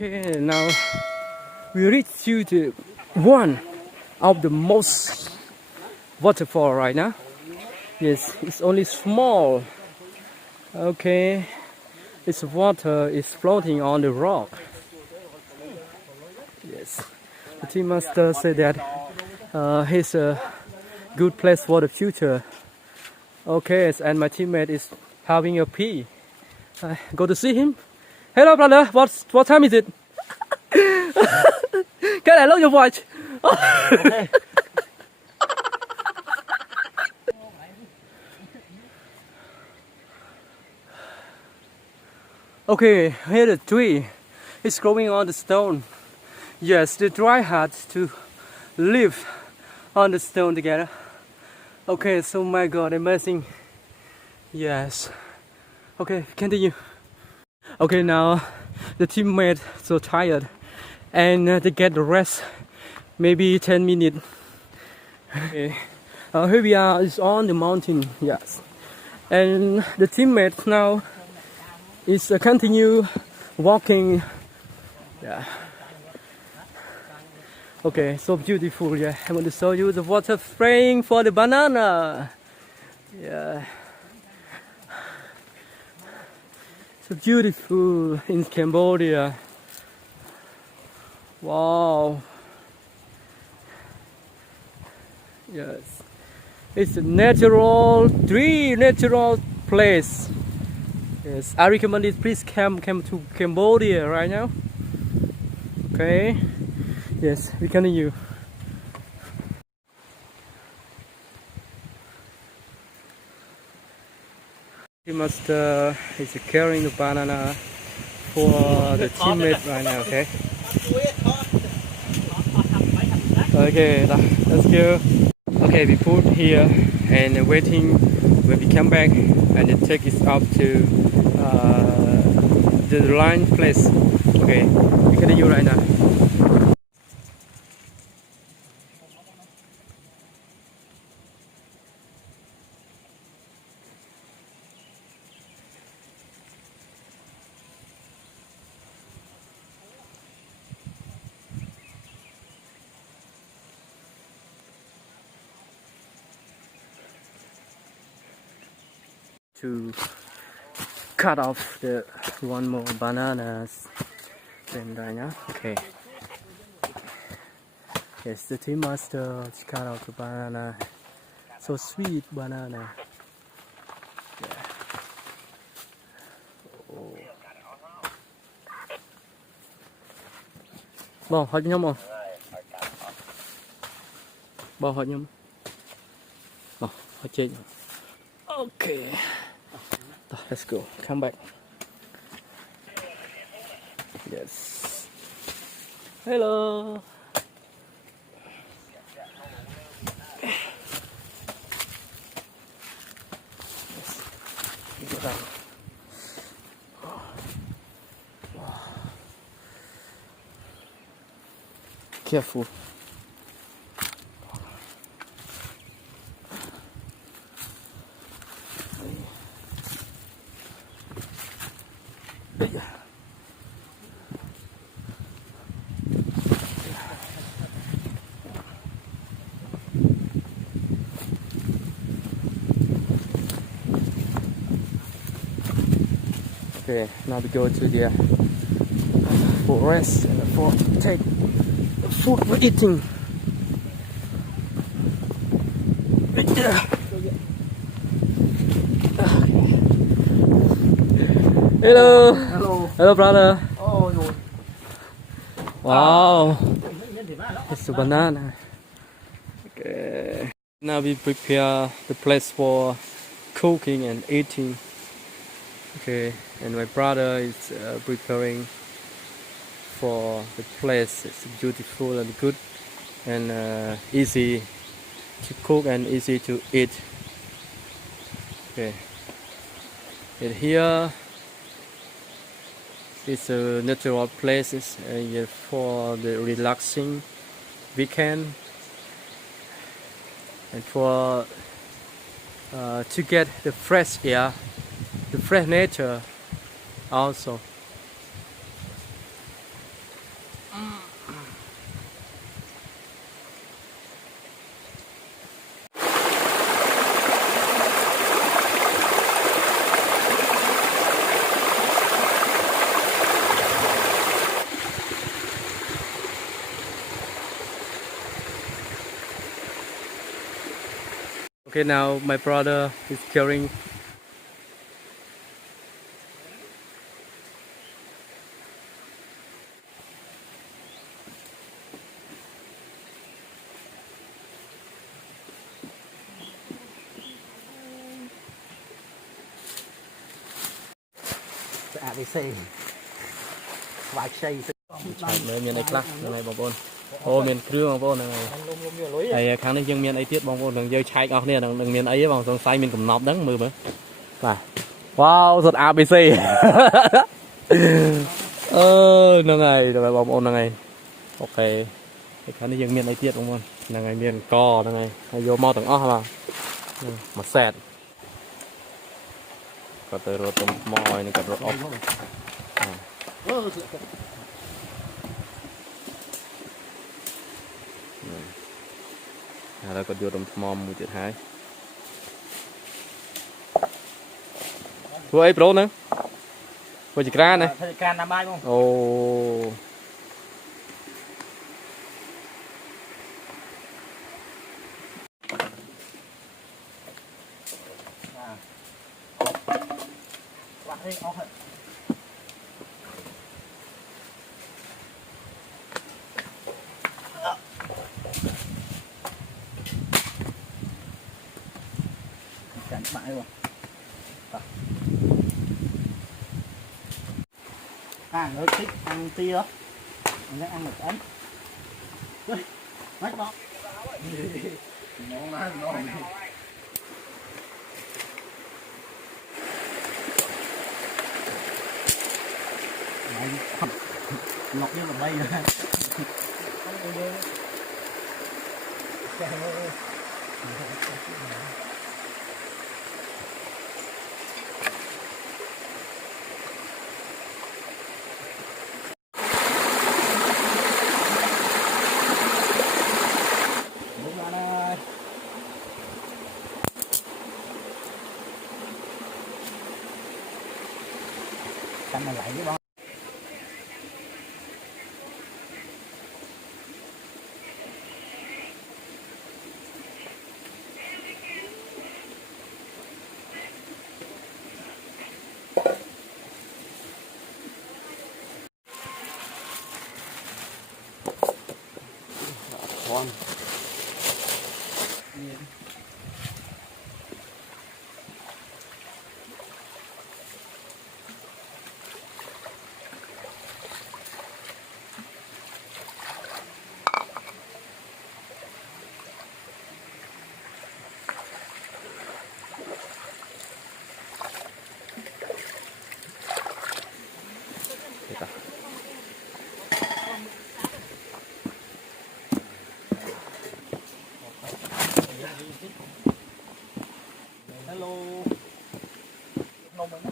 Okay, now we reach to the one of the most waterfall right now. Yes, it's only small. Okay, its water is floating on the rock. Yes, the team master said that it's a good place for the future. Okay, and my teammate is having a pee. I go to see him. Hello, brother. What time is it? Can I look your watch? Okay. Okay, here the tree is growing on the stone. Yes, the dry had to live on the stone together. Okay, so my God, amazing. Yes. Okay, continue. Okay, now the teammate so tired, and they get the rest, maybe 10 minutes. Okay, here we are. Is on the mountain. Yes, and the teammate now is continue walking. Yeah. Okay, so beautiful. Yeah, I want to show you the water spraying for the banana. Yeah. So beautiful in Cambodia. Wow. Yes. It's a natural place. Yes, I recommend it. Please come to Cambodia right now. Okay. Yes, we continue. He must is carrying the banana for the teammate right now. Okay. Okay, let's go. Okay, we put here and waiting when we come back, and it take us up to the line place. Okay, we continue right now. To cut off the one more bananas then right now. Okay. Yes, the team master cut off the banana. So sweet banana. Yeah. Oh. Bon, hỏi cho nhau không? Bon, hỏi nhau. Bon, hỏi chơi. Okay. Let's go. Come back. Yes. Hello. Yes. Careful. Okay, now we go to the forest and for take the food we're eating. Hello. Hello. Hello, brother. Oh, no. Wow. It's a banana. Okay. Now we prepare the place for cooking and eating. Okay, and my brother is preparing for the place. It's beautiful and good and easy to cook and easy to eat. Okay, and here It's a natural places yeah, for the relaxing weekend and for to get the fresh air, the fresh nature also. Okay, now my brother is carrying. Mới miền này class này bông bồn. Ô miền kêu bông bồn này. Thầy kháng đây dân miền ấy tiết bông bồn đừng chơi chạy ngọc nè đừng miền ấy bằng sông say miền cầm nọc đắng mưa mà. Này. Wow, sụt ABC. Nó ngày rồi bông bồn này. Ok. Thầy kháng đây dân miền ấy tiết bông bồn. Là ngày miền co là ngày. Hay vô mau tầng ó mà. Mà sẹt. Có tới rồi tôm mòi này cả rồi ốc. Rồi còn vô trong mom một chiếc hai. Thua ấy pro nữa. Thua chỉ can này. Can làm bài không? Ồ. Chẳng bãi luôn. Người thích ăn tia đó. Mình sẽ ăn một ấm. Đây, mách bọc. Ngon quá, ngon. Ngọc như là bay rồi. Canh này lại với bó. Ngon. Hello.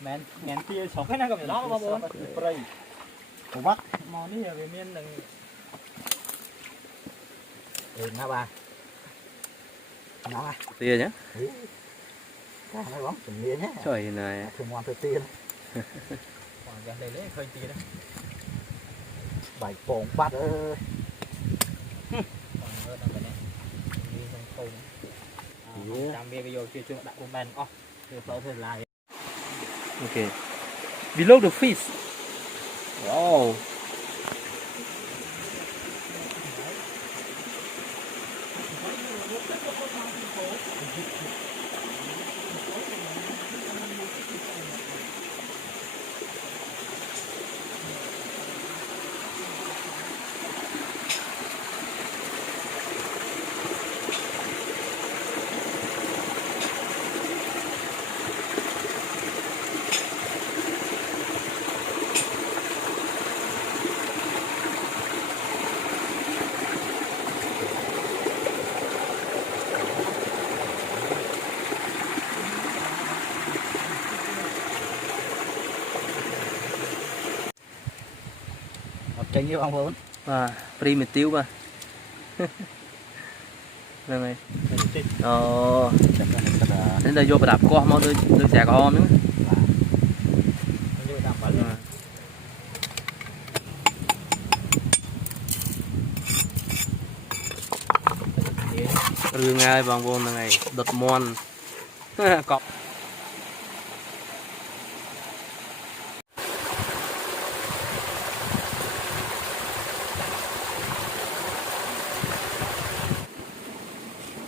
Mẹn kia sống cái này có phải đó không bố? Đây. Ủa bắt. Món này về miền đừng. Hả bà? Nó à? Tia nhá. Cái này bóng chuẩn bị nhé. Trời này. Thường ngoan tới tia. Còn gần đây lấy khơi tia đó. Bảy bồn bắt ơi. Okay. Below the fish. Wow. chanh như ông vốn và primitive mà là này đến đây vô đạp co mau tôi xẻ con nữa rương ngay vòng vô là ngày đột mòn cọp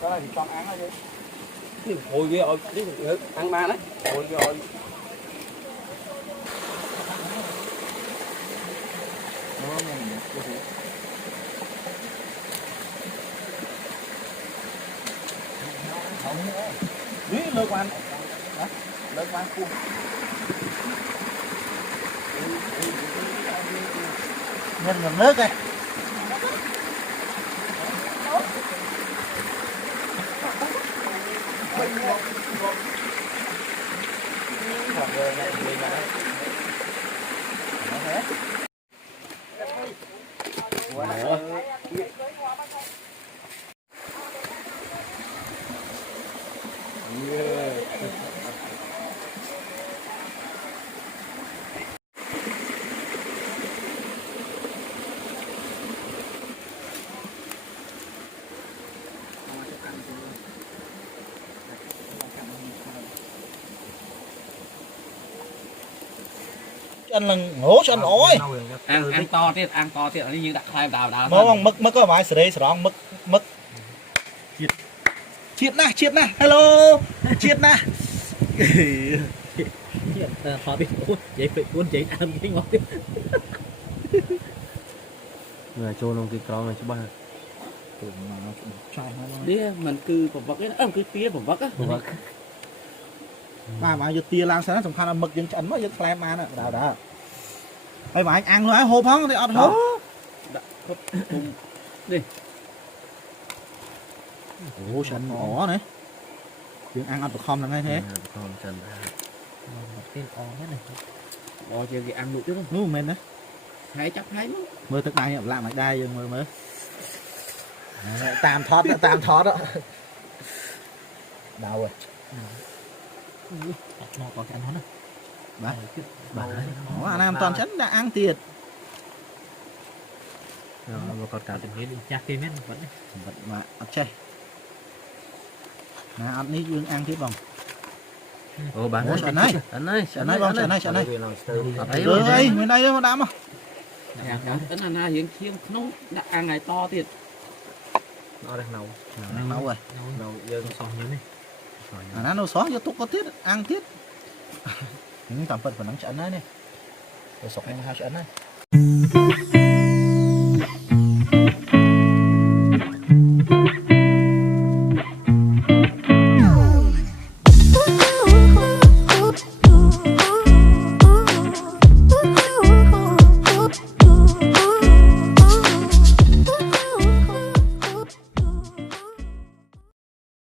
cái này thì con ăn thôi chứ hồi kia rồi ăn ma đấy hồi kia rồi lơ quan lơ quan cuồng nhân nguồn nước đây anh là ngố cho anh ôi ăn to tiết ở như đặt hai đào mà ông mất có vài sợi sợi mất chiết na hello chiết na họ biết vậy phải cuốn chị ăn cái ngọt người trôn trong cái con này chứ ba đi mình cứ phẩm vật ấy cứ tía phẩm vật á mà giờ tia lan sáng sầm khăn là mực dân chấn mới dân clam ăn á đào bây mà anh ăn luôn á hộp không thì ăn hộp đi ủa sẵn ỏ này chuyện ăn được không là ngay thế con chân cái o hết này o chưa ăn được chứ đúng mình đấy hay chắc hay lắm mơ thức đây làm lại đây mơ tam thoát đó đau rồi nó có cái ăn nó này anh em toàn chấn đã ăn tiệt mà còn cả tình hình đi chặt tim hết vẫn mà ăn chay nè ăn đi dương ăn tiếp vòng ồ bạn ơi anh ơi vòng sẵn này ơi bên đây mà đám à tính là na hiện khiêng nó đã ăn ngày to tiệt nó đang nấu rồi nấu giờ sòng như này nó nấu xóa cho túc có tiết ăn tiết những tầm phần phải nắng chắn đấy này rồi sọc em hai chắn này